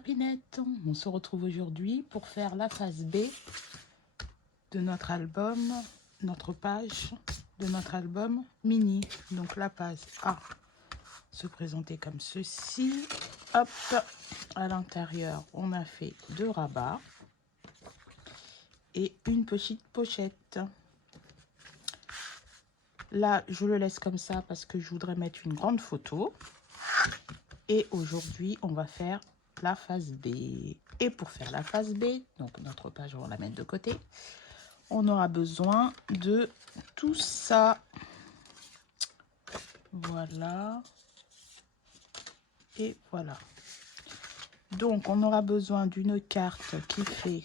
Rapinette, on se retrouve aujourd'hui pour faire la phase B de notre album, notre page de notre album mini. Donc la page A se présenter comme ceci. Hop, à l'intérieur, on a fait 2 rabats et une petite pochette. Là, je le laisse comme ça parce que je voudrais mettre une grande photo. Et aujourd'hui, on va faire la phase B. Et pour faire la phase B, donc notre page, on va la mettre de côté. On aura besoin de tout ça. Voilà. Et voilà. Donc, on aura besoin d'une carte qui fait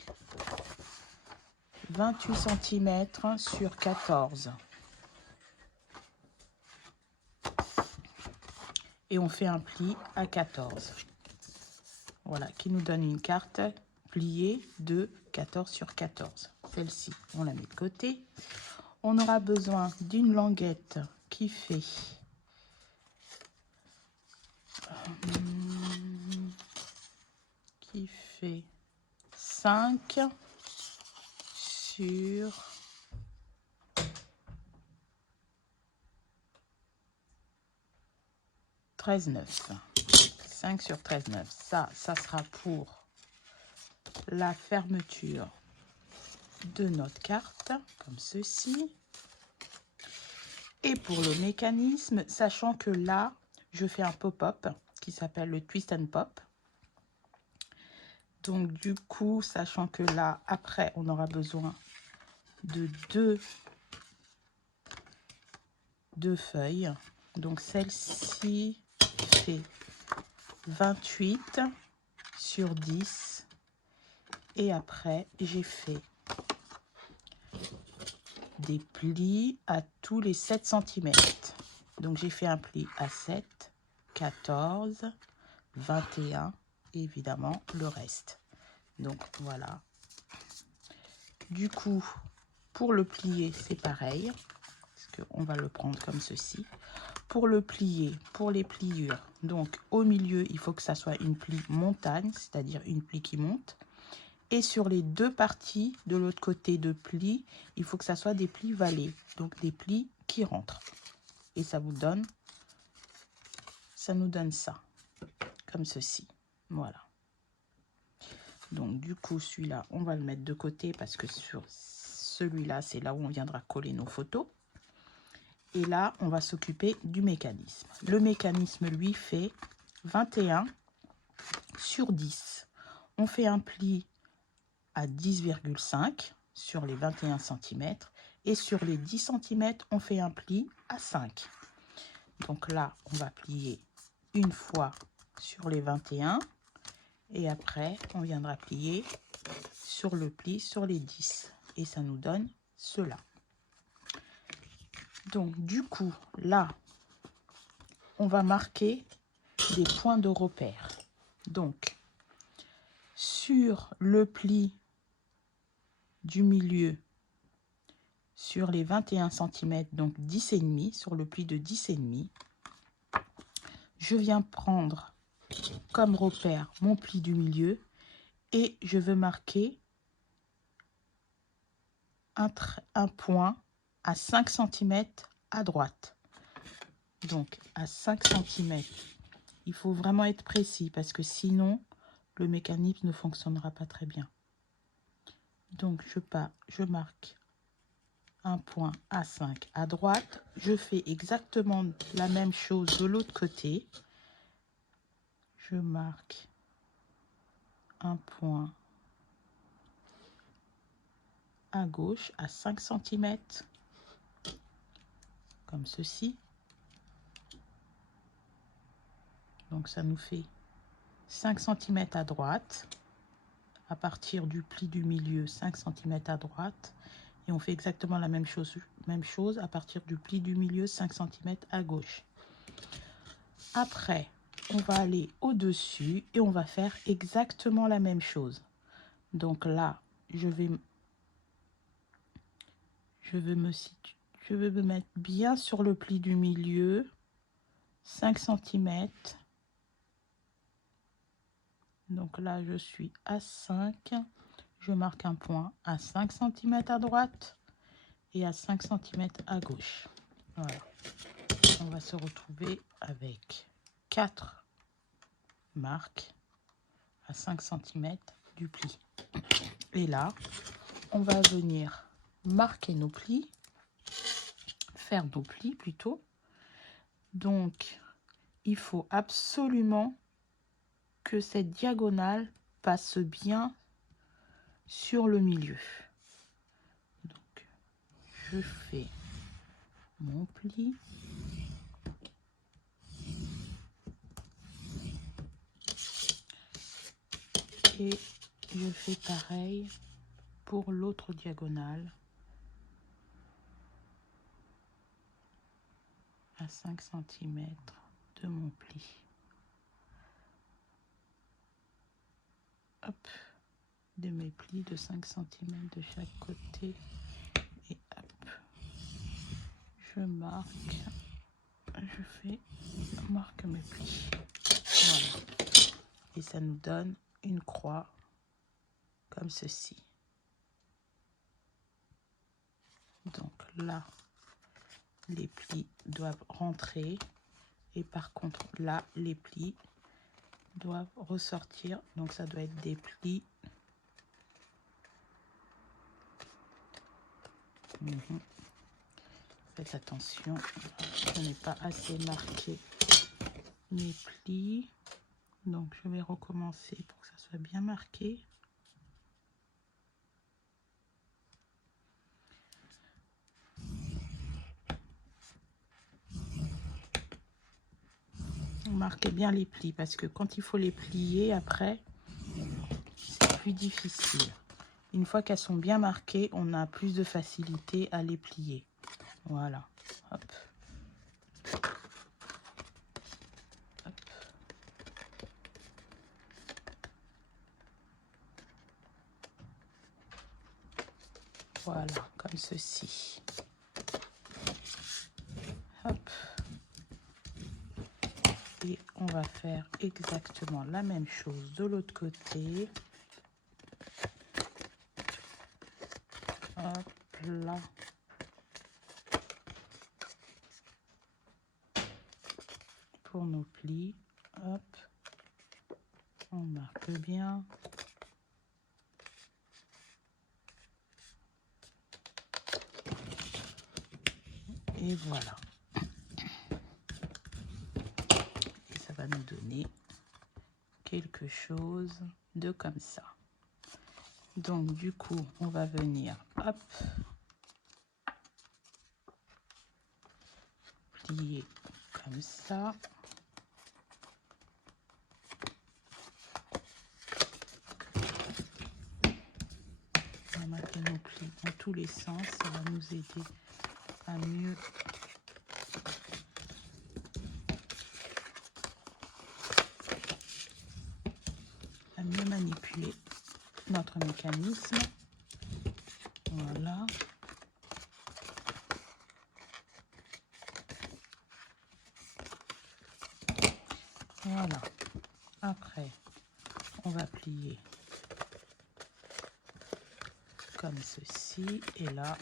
28 cm sur 14. Et on fait un pli à 14. Voilà, qui nous donne une carte pliée de 14 sur 14. Celle-ci, on la met de côté. On aura besoin d'une languette qui fait 5 sur 13,9. 5 sur 13,9. Ça sera pour la fermeture de notre carte, comme ceci. Et pour le mécanisme, sachant que là, je fais un pop-up qui s'appelle le Twist and Pop. Donc, du coup, sachant que là, après, on aura besoin de deux feuilles. Donc, celle-ci fait 28 sur 10. Et après, j'ai fait des plis à tous les 7 cm. Donc, j'ai fait un pli à 7, 14, 21 et évidemment le reste. Donc, voilà. Du coup, pour le plier, c'est pareil. Parce qu'on va le prendre comme ceci. Pour le plier, pour les pliures, donc au milieu, il faut que ça soit une plie montagne, c'est-à-dire une plie qui monte. Et sur les deux parties de l'autre côté de plis, il faut que ça soit des plis vallées, donc des plis qui rentrent. Et ça nous donne ça, comme ceci. Voilà. Donc du coup, celui-là, on va le mettre de côté parce que sur celui-là, c'est là où on viendra coller nos photos. Et là, on va s'occuper du mécanisme. Le mécanisme, lui, fait 21 sur 10. On fait un pli à 10,5 sur les 21 cm. Et sur les 10 cm, on fait un pli à 5. Donc là, on va plier une fois sur les 21. Et après, on viendra plier sur le pli sur les 10. Et ça nous donne cela. Donc, du coup, là, on va marquer des points de repère. Donc, sur le pli du milieu, sur les 21 cm, donc 10,5, sur le pli de 10,5, je viens prendre comme repère mon pli du milieu et je veux marquer un point à 5 cm à droite. Donc, à 5 cm, il faut vraiment être précis parce que sinon, le mécanisme ne fonctionnera pas très bien. Donc, je marque un point à 5 à droite. Je fais exactement la même chose de l'autre côté. Je marque un point à gauche à 5 cm, comme ceci. Donc, ça nous fait 5 cm à droite. À partir du pli du milieu, 5 cm à droite. Et on fait exactement la même chose à partir du pli du milieu, 5 cm à gauche. Après, on va aller au-dessus et on va faire exactement la même chose. Donc là, je vais me mettre bien sur le pli du milieu, 5 cm. Donc là, je suis à 5. Je marque un point à 5 cm à droite et à 5 cm à gauche. Voilà. On va se retrouver avec 4 marques à 5 cm du pli. Et là, on va venir marquer nos plis, faire nos plis plutôt. Donc, il faut absolument que cette diagonale passe bien sur le milieu. Donc, je fais mon pli. Et je fais pareil pour l'autre diagonale à 5 cm de mon pli. Hop, de mes plis de 5 cm de chaque côté. Et hop, je marque, marque mes plis. Voilà. Et ça nous donne une croix comme ceci. Donc là, les plis doivent rentrer. Et par contre, là, les plis doivent ressortir. Donc ça doit être des plis. Faites attention, je n'ai pas assez marqué mes plis. Donc je vais recommencer pour que ça soit bien marqué. Marquez bien les plis parce que quand il faut les plier après, c'est plus difficile. Une fois qu'elles sont bien marquées, on a plus de facilité à les plier. Voilà. Hop. Hop. Voilà, comme ceci. Hop. Et on va faire exactement la même chose de l'autre côté. Hop là. Pour nos plis, hop, on marque bien. Et voilà. Et ça va nous donner quelque chose de comme ça. Donc du coup, on va venir, hop, plier comme ça. On va marquer nos plis dans tous les sens, ça va nous aider à mieux manipuler notre mécanisme. Voilà. Voilà. Après, on va plier comme ceci. Et là,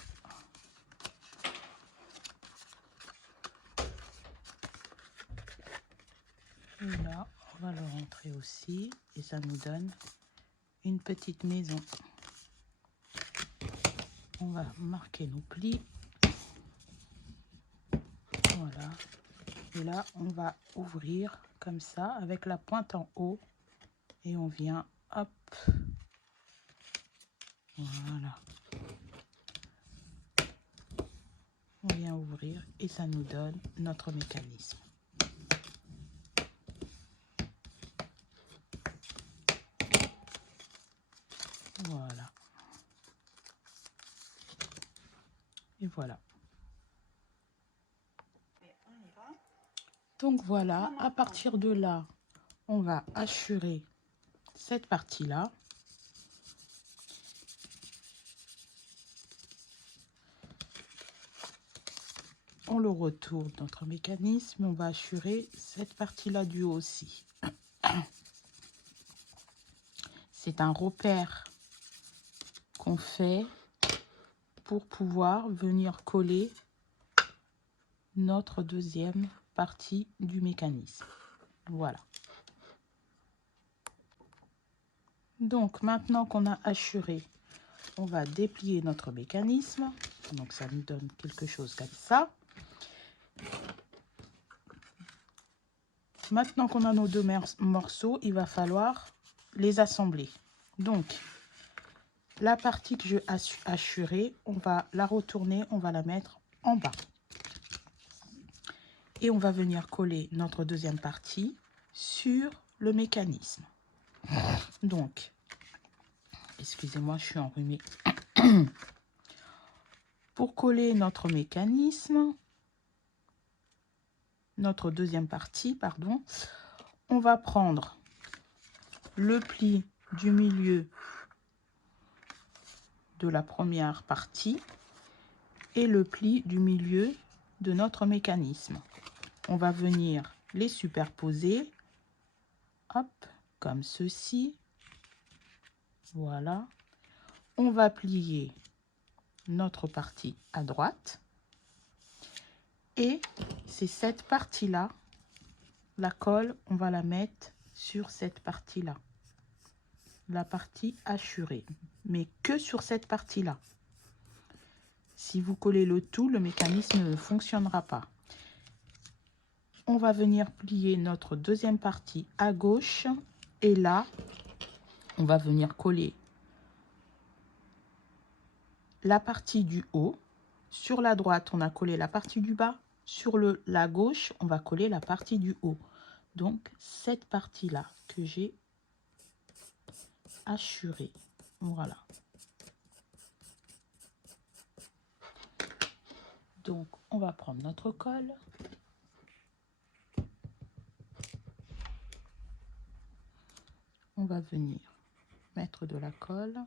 on va le rentrer aussi. Et ça nous donne une petite maison. On va marquer nos plis. Voilà. Et là, on va ouvrir comme ça avec la pointe en haut. Et on vient, hop. Voilà. On vient ouvrir et ça nous donne notre mécanisme. Voilà. Et voilà. Donc voilà, à partir de là, on va hachurer cette partie-là. On le retourne, notre mécanisme, on va hachurer cette partie-là du haut aussi. C'est un repère qu'on fait pour pouvoir venir coller notre deuxième partie du mécanisme. Voilà. Donc, maintenant qu'on a hachuré, on va déplier notre mécanisme. Donc, ça nous donne quelque chose comme ça. Maintenant qu'on a nos deux morceaux, il va falloir les assembler. Donc, la partie que je hachurée, on va la retourner, on va la mettre en bas. Et on va venir coller notre deuxième partie sur le mécanisme. Donc, excusez-moi, je suis enrhumée. Pour coller notre mécanisme, notre deuxième partie, pardon, on va prendre le pli du milieu de la première partie et le pli du milieu de notre mécanisme. On va venir les superposer, hop, comme ceci. Voilà. On va plier notre partie à droite. Et c'est cette partie-là, la colle, on va la mettre sur cette partie-là. La partie hachurée, mais que sur cette partie-là. Si vous collez le tout, le mécanisme ne fonctionnera pas. On va venir plier notre deuxième partie à gauche et là, on va venir coller la partie du haut. Sur la droite, on a collé la partie du bas. Sur la gauche, on va coller la partie du haut. Donc, cette partie-là que j'ai hachurée. Voilà. Donc, on va prendre notre colle. On va venir mettre de la colle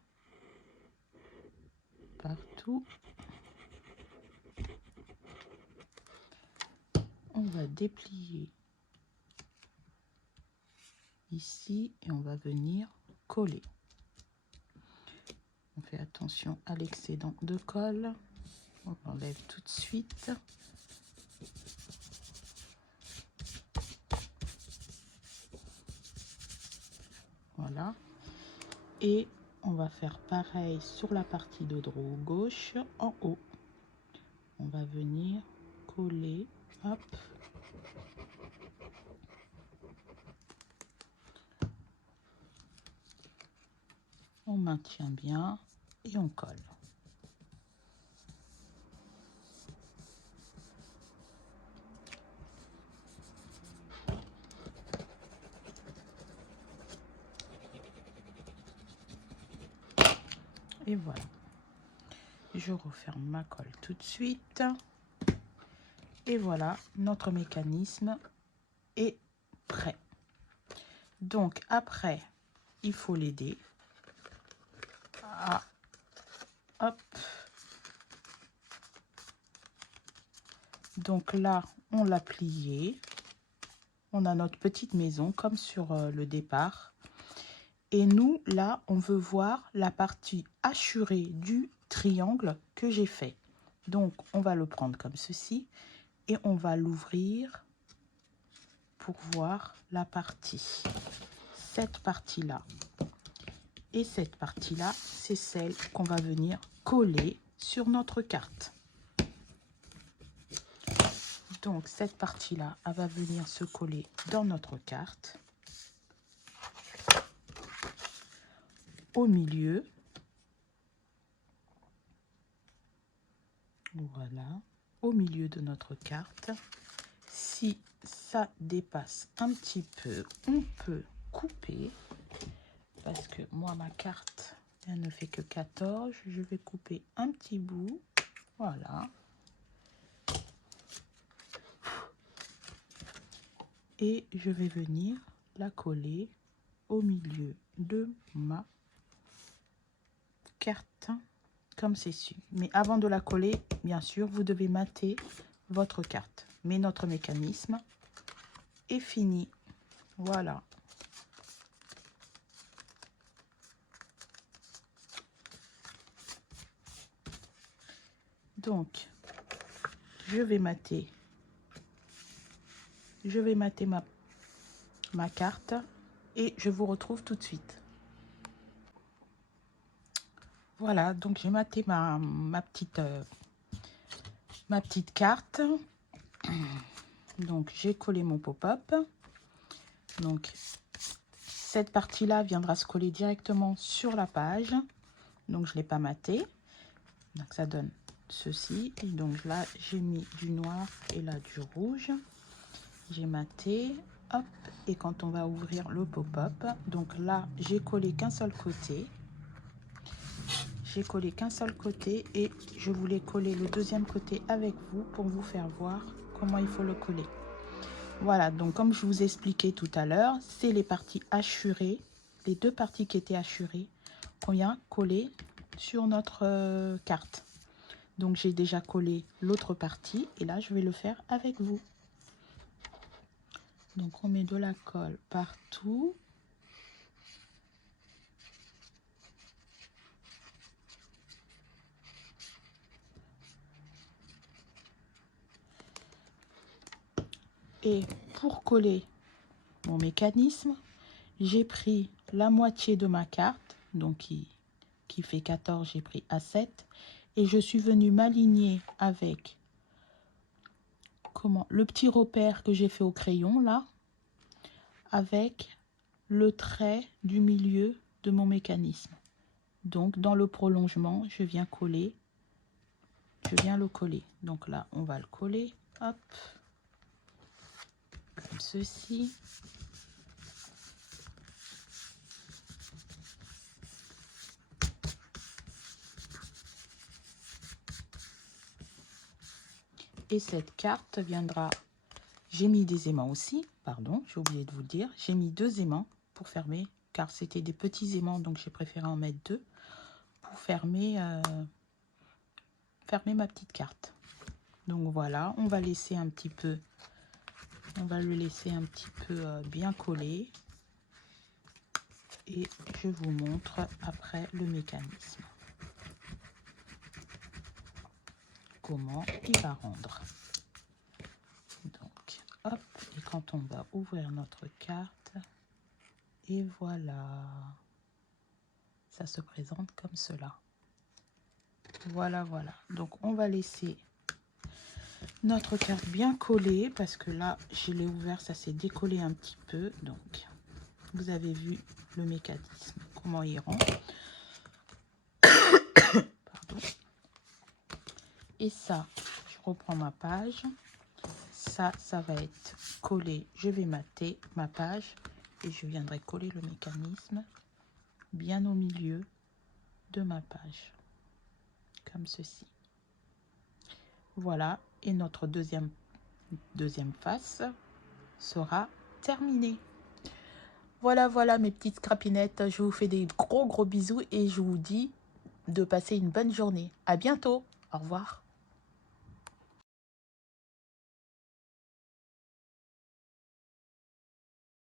partout. On va déplier ici et on va venir coller. On fait attention à l'excédent de colle. On enlève tout de suite. Voilà. Et on va faire pareil sur la partie de dos gauche en haut. On va venir coller, hop. On maintient bien et on colle. Et voilà. Je referme ma colle tout de suite. Et voilà, notre mécanisme est prêt. Donc après, il faut l'aider. Ah, hop. Donc là, on l'a plié. On a notre petite maison comme sur le départ. Et nous, là, on veut voir la partie hachurée du triangle que j'ai fait. Donc, on va le prendre comme ceci et on va l'ouvrir pour voir la partie. Cette partie-là et cette partie-là, c'est celle qu'on va venir coller sur notre carte. Donc, cette partie-là, elle va venir se coller dans notre carte. Au milieu. Voilà. Au milieu de notre carte. Si ça dépasse un petit peu, on peut couper. Parce que moi, ma carte, elle ne fait que 14. Je vais couper un petit bout. Voilà. Et je vais venir la coller au milieu de ma carte, comme ceci. Mais avant de la coller, bien sûr, vous devez mater votre carte. Mais notre mécanisme est fini. Voilà. Donc, je vais mater ma carte et je vous retrouve tout de suite. Voilà, donc j'ai maté ma petite carte. Donc j'ai collé mon pop-up. Donc cette partie-là viendra se coller directement sur la page. Donc je ne l'ai pas maté. Donc ça donne ceci. Et donc là j'ai mis du noir et là du rouge. J'ai maté. Hop. Et quand on va ouvrir le pop-up, donc là j'ai collé qu'un seul côté. J'ai collé qu'un seul côté et je voulais coller le deuxième côté avec vous pour vous faire voir comment il faut le coller. Voilà, donc comme je vous expliquais tout à l'heure, c'est les parties hachurées, les deux parties qui étaient hachurées qu'on vient coller sur notre carte. Donc j'ai déjà collé l'autre partie et là je vais le faire avec vous. Donc on met de la colle partout. Et pour coller mon mécanisme, j'ai pris la moitié de ma carte, donc qui fait 14, j'ai pris A7. Et je suis venue m'aligner avec le petit repère que j'ai fait au crayon, là, avec le trait du milieu de mon mécanisme. Donc, dans le prolongement, je viens le coller. Donc là, on va le coller, hop, comme ceci. Et cette carte viendra, j'ai mis des aimants aussi, pardon, j'ai oublié de vous le dire, j'ai mis 2 aimants pour fermer, car c'était des petits aimants, donc j'ai préféré en mettre 2 pour fermer, fermer ma petite carte. Donc voilà, on va laisser un petit peu, bien collé. Et je vous montre après le mécanisme. Comment il va rendre. Donc, hop, et quand on va ouvrir notre carte, et voilà, ça se présente comme cela. Voilà, voilà. Donc, on va laisser notre carte bien collée, parce que là, je l'ai ouvert, ça s'est décollé un petit peu. Donc, vous avez vu le mécanisme, comment il rend. Pardon. Et ça, je reprends ma page. Ça va être collé. Je vais mater ma page et je viendrai coller le mécanisme bien au milieu de ma page. Comme ceci. Voilà. Et notre deuxième face sera terminée. Voilà, voilà mes petites scrapinettes. Je vous fais des gros bisous et je vous dis de passer une bonne journée. À bientôt. Au revoir.